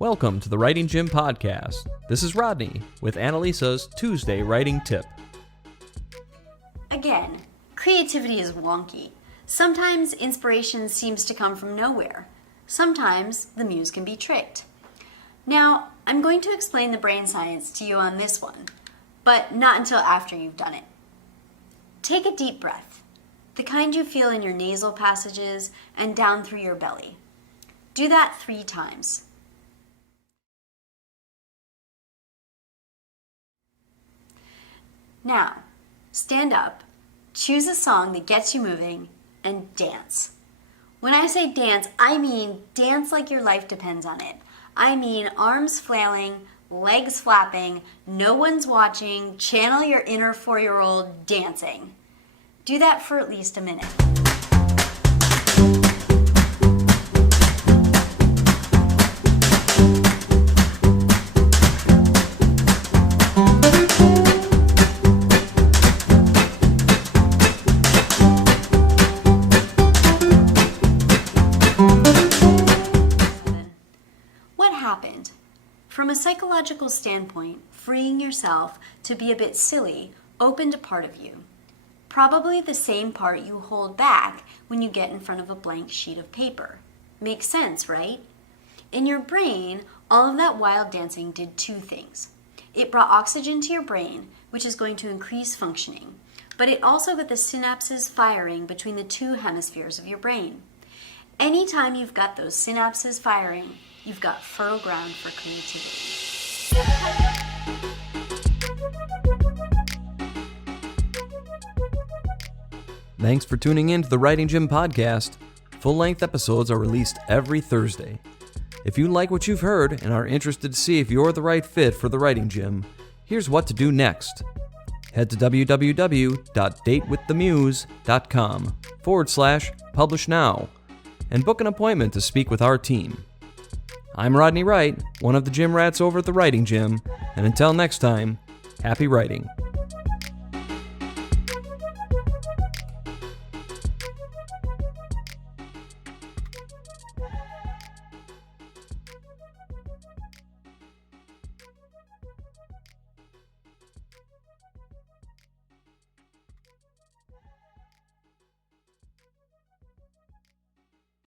Welcome to the Writing Gym Podcast. This is Rodney with Annalisa's Tuesday Writing Tip. Again, creativity is wonky. Sometimes inspiration seems to come from nowhere. Sometimes the muse can be tricked. Now, I'm going to explain the brain science to you on this one, but not until after you've done it. Take a deep breath, the kind you feel in your nasal passages and down through your belly. Do that 3 times. Now, stand up, choose a song that gets you moving, and dance. When I say dance, I mean dance like your life depends on it. I mean arms flailing, legs flapping, no one's watching, channel your inner 4-year-old dancing. Do that for at least a minute. What happened? From a psychological standpoint, freeing yourself to be a bit silly opened a part of you. Probably the same part you hold back when you get in front of a blank sheet of paper. Makes sense, right? In your brain, all of that wild dancing did 2 things. It brought oxygen to your brain, which is going to increase functioning, but it also got the synapses firing between the 2 hemispheres of your brain. Anytime you've got those synapses firing, you've got fertile ground for creativity. Thanks for tuning in to the Writing Gym Podcast. Full-length episodes are released every Thursday. If you like what you've heard and are interested to see if you're the right fit for the Writing Gym, here's what to do next. Head to www.datewiththemuse.com/publish now and book an appointment to speak with our team. I'm Rodney Wright, one of the gym rats over at the Writing Gym, and until next time, happy writing.